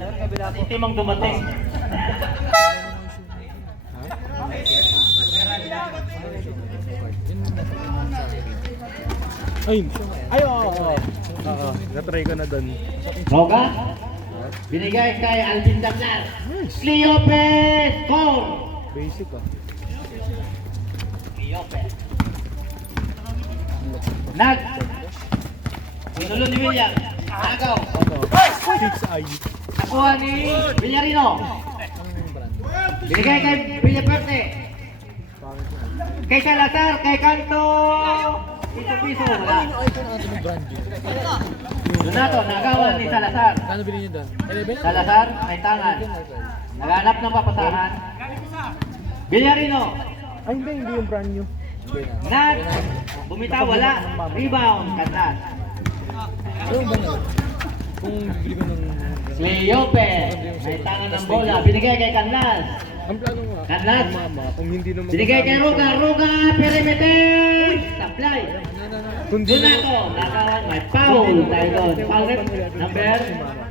Timang dumating. Ay, oo. Na-try ko na doon. Roga. Binigay kay Alvin Daplas. Cleopes. Score. Basic ah. Cleopes. Nag. Sinulo ni William. Agaw. 6i. Nakuha ni Villarino. Binigay kay Villaperte. Kay Salazar, kay Canto. Piso-piso. Wala. Donato, nagawan ni Salazar. Kano bilhin nyo doon? 11? Salazar, may tangan. Naghanap ng papasahan. Villarino. Ay, hindi yung brand new. Nag. Bumitaw, wala. Rebound, Canlas. Ano ba na? Kung bibili ko ng... Cleopes. May tangan ng bola. Binigay kay Canlas. Ang plano nga. Canlas. Mama, kung hindi naman... Binigay kay Ruga. Ruga, perimeter. Supply. Kung di naman... Donato, nagawan. May foul. Tayo doon. Foul rin.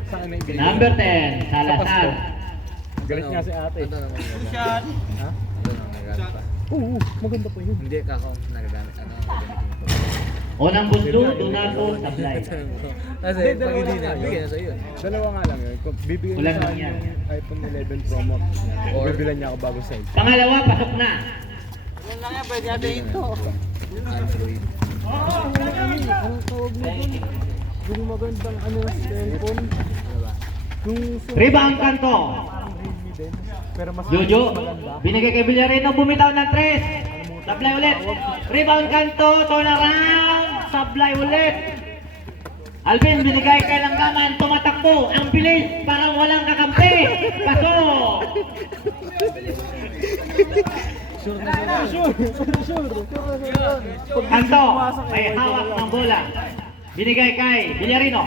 Saan na ibigay? Number 10. Salazar. Galit nga si ate. Ano naman yun? Ha? Ano naman nagagamit pa? Oo, maganda po yun. Hindi ka ako nagagamit. Ano gagamitin ko? Unang busto, Donato, supply. Kasi pag hindi na, bigyan na sa iyo. Dalawa nga lang yun. Kung bibigyan Kulang niya sa lang akin yan. yung iPhone 11 Pro Max niya, Or- bibilan niya ako bago size. Pangalawa, pasok na. Android. Anong tawag mo dun? Yung magandang ano na cellphone. Ano ba? Yung Rebound, Canto. Redmi din. Pero mas Jojo, maganda. binigay kay Villarino, bumitaw ng 3. Supply ulit. Rebound, Canto, turn around. Supply ulit. Alvin, binigay kay Langgaman, tumatakbo. Ang bilis, parang walang kakampi. Pasok. Canto, may hawak ng bola. Binigay kay Villarino.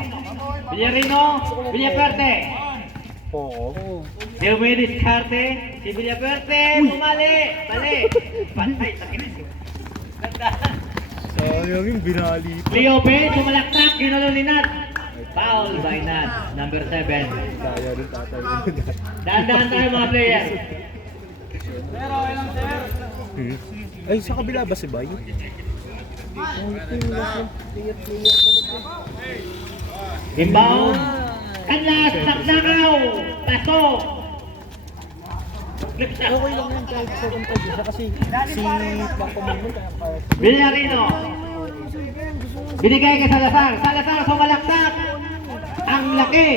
Villarino, Villaperte. Oo. Diomedes Carte, si Villaperte, bumali. Bali. Patay, sakit. Sayang yung binali. Cleope, sumalaktak, ginulo ni Nat. Foul by Nat, number 7. Kaya rin tatay. Dahan-dahan tayo mga player. Ay, sa kabila ba si Bay? Inbound. Kanlas, Saknakaw. Pasok. Okay lang yan kahit 7-5 siya kasi si Pampamon kaya Villarino. Binigay kay Salazar. Salazar, sumalaktak. Ang laki.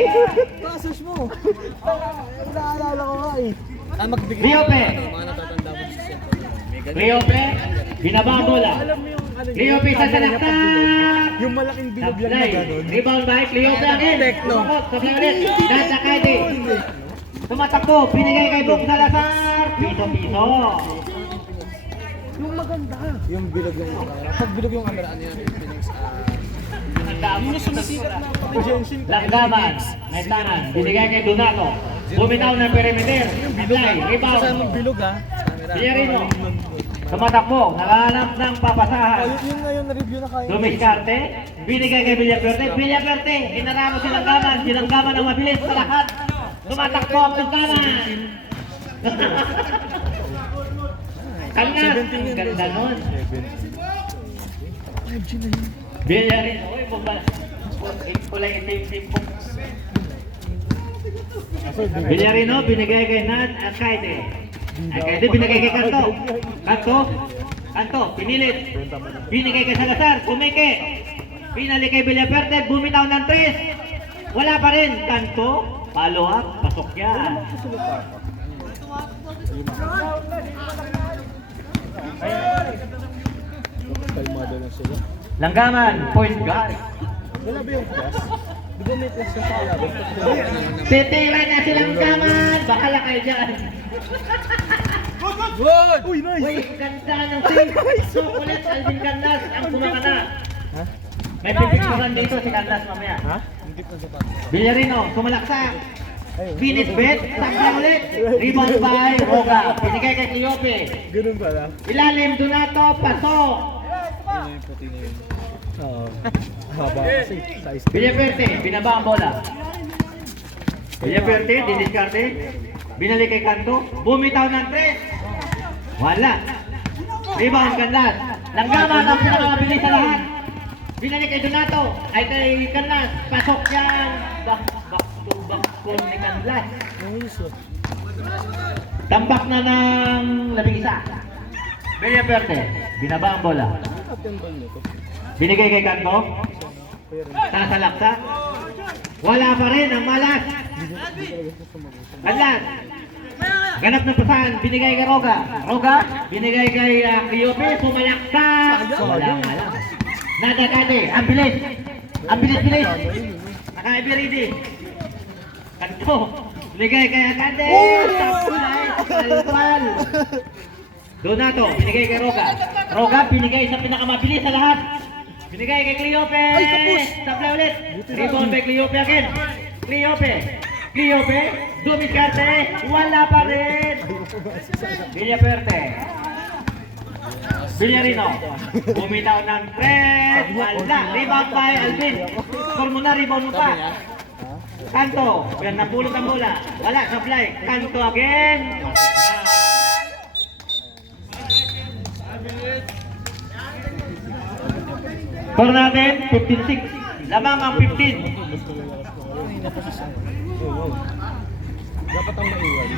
Kasos mo! Naalala ko nga eh. Magbigay Cleope. mga natatanda mo sa cellphone. May ganun. Cleope, binaba ang bola. Alam mo yung ano Cleope sa salaktak. yung malaking bilog yan na Supply. gano'n. Rebound by Cleope again. Tekno. Supply ulit. Nasa Kaide. Tumatakbo. Binigay kay Brooke Salazar. Piso-piso. Yung maganda. Yung bilog yung camera. Pag bilog yung camera, ano yan? Phoenix, Yung sumisikat na pati Jensen. Langgaman. May tangan. Binigay kay Donato. Bumitaw ng perimeter. Supply. Rebound. Saan yung bilog ha? Camera. Villarino. Tumatakbo. Nakahanap ng papasahan. Yun na yung na-review na kaya. Dumiskarte. Binigay kay Villaperte. Villaperte. Inaramo si Langgaman. Si Langgaman ang mabilis sa lahat. Tumatakbo ang Langgaman. Kangas. Ang ganda nun. Villarino. Uy, bumba. Kulay itim-tim po. Villarino, binigay kay Nat Arcaide. Arcaide, binigay kay Canto. Canto, pinilit. Binigay kay Salazar, kumike. Pinali kay Villaperte, bumitaw ng 3. Wala pa rin. Canto, follow up, pasok yan. Kalmado na sila. Langgaman, point guard. Wala ba yung class? Di ba may class na sa kalaban? Titira na si Langgaman. Bakala kayo dyan. Good! Uy, nice! Uy, ganda ng save. Sukulit, Alvin Canlas, ang kumakana. Ha? May pipicturan dito si Canlas mamaya. Ha? Hindi pa sapat. Villarino, sumalaksak. Ayun. Finish bet, takla ulit. Rebound by Roga. Pinigay kay Cleope. Ganun pala. Ilalim, Donato, pasok. Yun yung puti na yun. Oo. Haba kasi. Size. Villaperte, binaba ang bola. Villaperte, diniskarte. Binalik kay Kanto. Bumitaw ng 3. Wala. Rebound Canlas. Langgaman ang pinakamabilis sa lahat. Binalik kay Donato. Ay kay Canlas. Pasok yan. Back to back goal ni Canlas. Ayos ah. Tambak na ng 11. Villaperte. Binaba ang bola. Captain ball nito. Binigay kay Kanto. Pero Sasalaksa. Wala pa rin ang malas. Canlas. Ganap ng pasahan, binigay kay Roga. Roga, binigay kay Cleope, pumalaksak. Wala nga lang. Nadagate, ang bilis. Ang bilis-bilis. Naka-Everidi. Kanto, binigay kay Akande. Tapulay, palpal. Donato, binigay kay Roga. Roga, binigay sa pinakamabilis sa lahat. Binigay kay Cleope. Supply ulit. Rebound kay Cleope again. Cleope, dumiskarte, wala pa rin. Villaperte. Villarino, bumitaw ng press, wala. Rebound by Alvin. Score mo na, rebound mo pa. Kanto, yan napulot ang bola. Wala, supply. Kanto again. Score natin, 15-6. Lamang ang 15. dapat ang maiwan.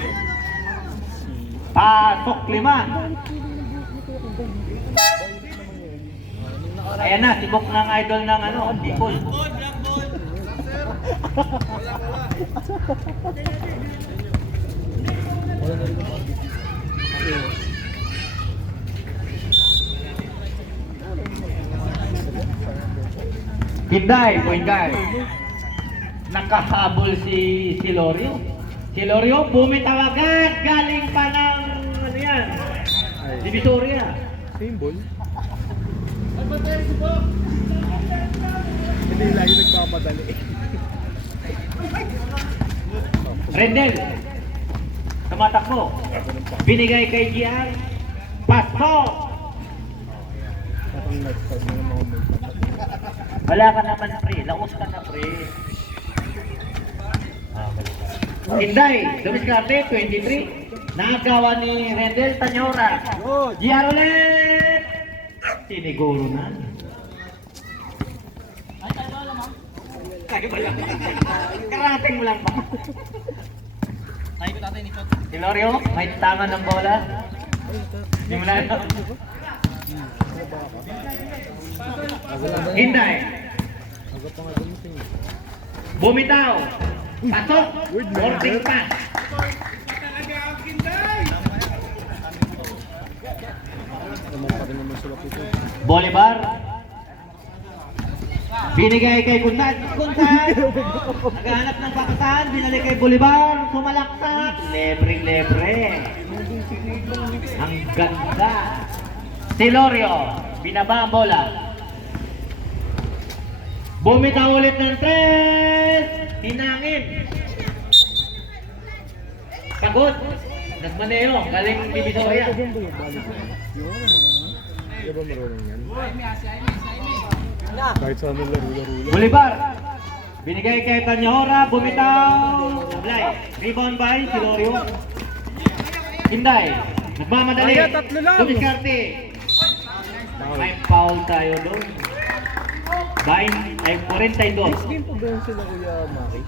Pasok 5. Ayan na, sibok ng idol ng ano, Dipol. Hinday, point guard. Nakahabol si Lorio. Si Lorio bumitaw agad, galing pa ng ano yan, Divisoria. Same ball. Hindi lagi nagpapadali. Rendel, tumatakbo. Binigay kay Gian. Pasok. Parang nag-start na ng mga ball. Wala ka naman pre, laos ka na pre. Hinday, dumiskarte, 23. Nakagawa ni Rendel Tanyora. Gian ulit. Siniguro na. Karating mo lang pa. Si Lorio, may tangan ng bola. Hindi mo na ito. Hinday. Aga pa nga dumiting. Bumitaw. Pasok. Boarding pass. Naman pa rin naman sila ito. Bolivar. Binigay kay Kundan. Naghahanap ng pakasan. Binalik kay Bolivar. Sumalaksak. Lebre. Ang ganda. Si Lorio. Binaba ang bola. Bumitaw ulit ng 3. Hinangin. Pagod. Nagmaneo. Galing Divisoria. Di ba marunong yan? Kahit sa amin laro. Bolivar. Binigay kay Tanyora. Bumitaw. Sablay. Rebound by si Lorio. Hinday. Nagmamadali. Ay, tatlo lang. Dumiskarte. May foul tayo doon. Ay 42. Next game pa ba yun sila Kuya Maki?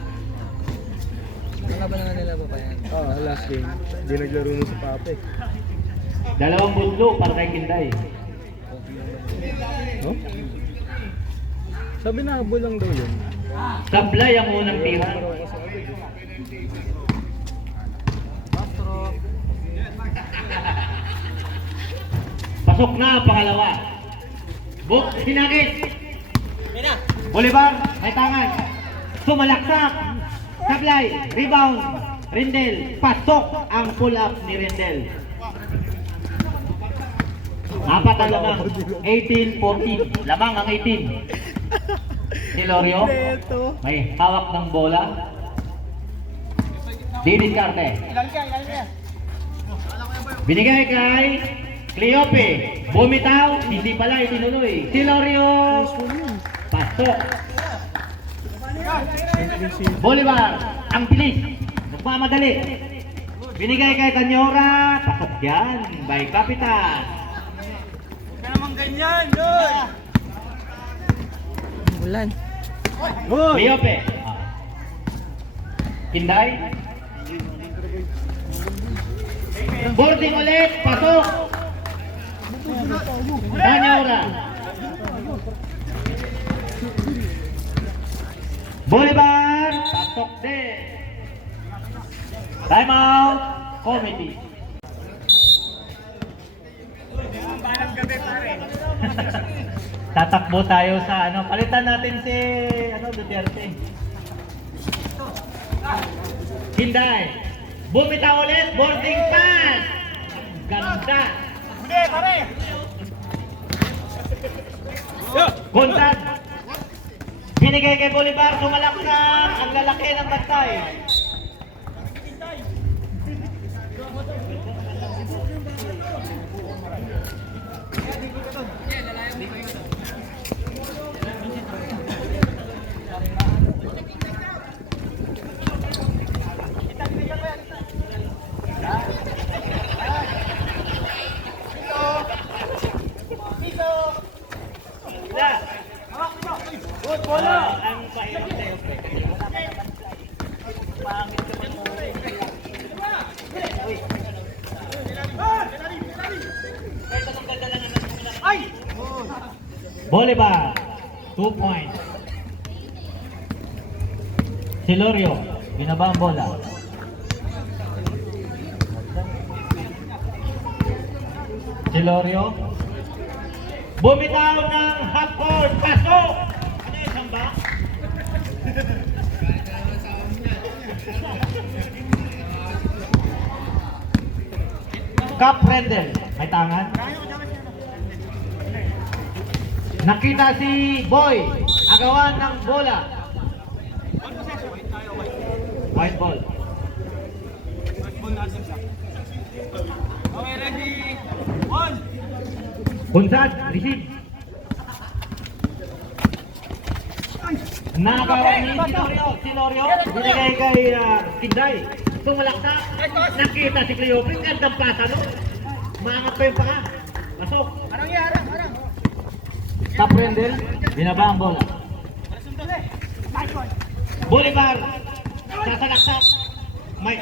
Nalaban na nila ba yan? Last game. Hindi naglaro nun sa Pape. Dalawang butlo para kay Hinday. No? Sabi na habol lang daw yun. Sablay ang unang tira. Pasok na ang pangalawa. Sinakit. Bolivar, may tangan. Sumalaksak. Sablay, rebound. Rendel, pasok ang pull-up ni Rendel. Apat ang lamang. 18-14. Lamang ang 18. Si Lorio, may hawak ng bola. Didiskarte. Binigay kay Cleope. Bumitaw, hindi pala itinuloy. Si Lorio, pasok. Bolivar, ang bilis. Nagmamadali. Binigay kay Tanyora. Pasok yan. By Kapitan. Ulan. Leope. Kinday. Boarding ulit. Pasok. Tanyora. Bolivar. Pasok din. Time out. Committee. Tatakbo tayo sa ano, palitan natin si Duterte. Hinday. Bumitaw ulit, boarding pass. Ganda. Hindi, pare. Kontag. Binigay kay Bolivar, sumalaksak. Ang lalaki ng bantay. Ang pahirap sa'yo. Pangit ka mo. Bolivar, 2 points. Silorio, binaba ang bola. Silorio, bumitaw ng half court, pasok! Ano yung samba? Cup Rendel, may tangan. Nakita si Boy, agawan ng bola. White ball. Okay, ready. One. Bunsad, receive. Nakagawa ni Silorio, binigay kay Kinday. Sumalaksak, nakita si Cleope, gandang pasa no? Maangat pa yung paka. Pasok. Harang. Top Rendel, binaba ang bola. Bolivar, sasalaksak. May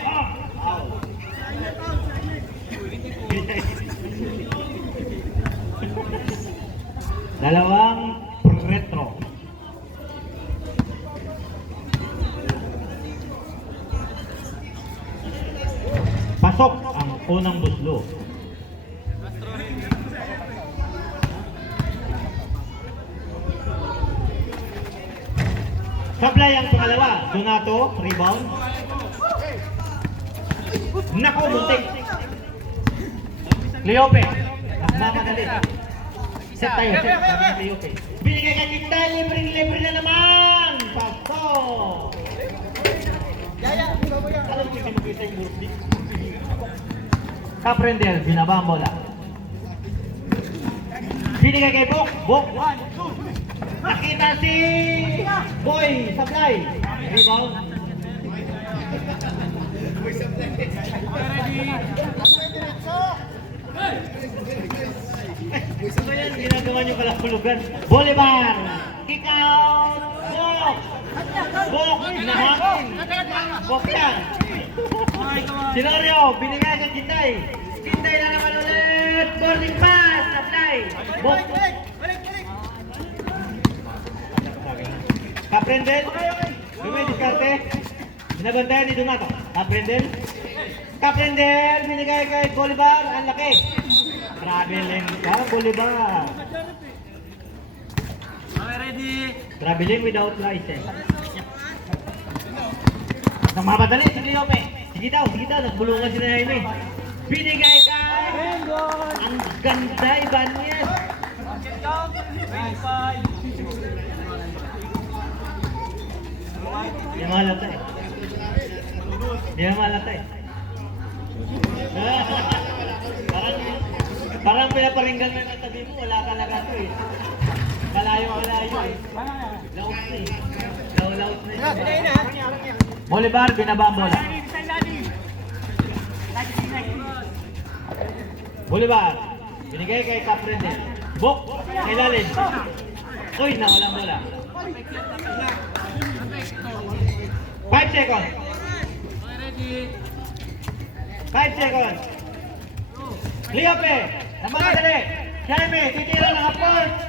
dalawang retro. Pasok ang unang buslo. Sablay ang pangalawa. Donato, rebound. Nako, bunting. Cleope, mamadali. Set tayo, set. Sabi ni Cleope. Binigay ka kita, libre na naman. Pasok. Alam mo kasi makita yung burdi. Caprendel, binaba ang bola. Binigay kay Bok. Bok, 1, 2. Nakita si Boy, sablay. Rebound. Ano yan? Ginagawa nyo palang hulugan. Bolivar. Kick out. Bok. Bok. Nahangin. Bok yan. Silorio. Binigay kay Kinday. Kinday na naman ulit. Boarding pass. Apply. Bok. Caprendel. Lumay diskarte. Binabantayan ni Donato. Caprendel. Caprendel. Binigay kay Bolivar. Ang laki. Traveling ka, Bolivar. Okay, ready. Traveling without license. Nang mapadali si Cleope. Sige daw. Nagbulungan si Naime. Binigay ka. Ang ganda, Ibanez. Di malata eh. Parang pinaparinggan mo yung katabi mo, wala talaga ito eh. Kalayo eh. Laos na eh. Laos na eh. Bolivar, binaba ang bola. Bolivar, binigay kay Caprendel. Bok, kay Lalin. Uy, nawalang bola. 5 seconds. 5 seconds. Liape, naman na dali. Jaime, titira ng hapon.